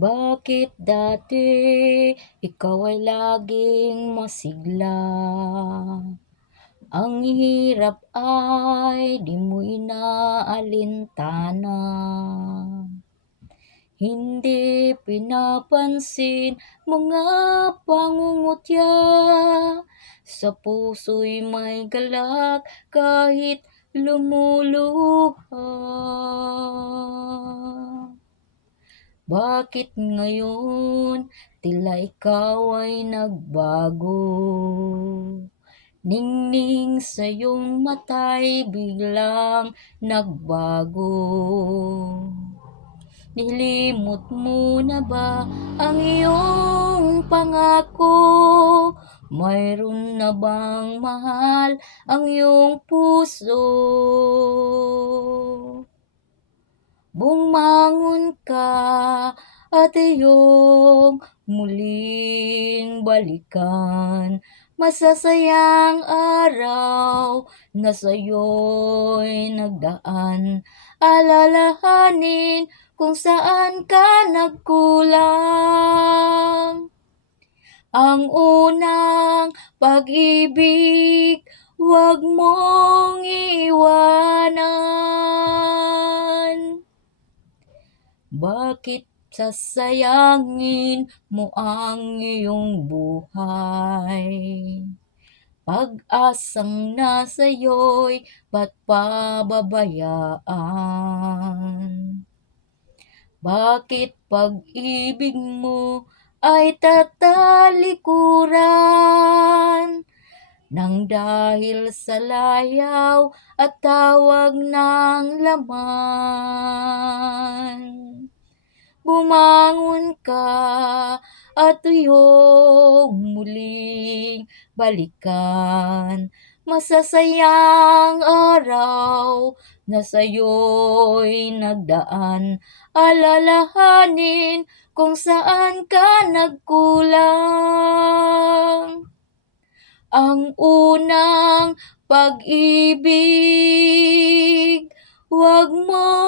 Bakit dati ikaw ay laging masigla? Ang hirap ay di mo inaalintana. Hindi pinapansin mga pangungutya, sa puso'y may galak kahit lumuluha. Bakit ngayon tila ikaw ay nagbago? Ningning sa iyong mata'y biglang nagbago. Nilimot mo na ba ang iyong pangako? Mayroon na bang mahal ang iyong puso? Bumangon ka at iyong muling balikan. Masasayang araw na sa'yo'y nagdaan. Alalahanin kung saan ka nagkulang. Ang unang pag-ibig, huwag mong iwanan. Bakit sasayangin mo ang iyong buhay? Pag-asang nasa iyo'y ba't pababayaan? Bakit pag-ibig mo ay tatalikuran? Nang dahil sa layaw at tawag ng laman. Bumangon ka at iyong muling balikan. Masasayang araw na sa'yo'y nagdaan. Alalahanin kung saan ka nagkulang. Ang unang pag-ibig, huwag mo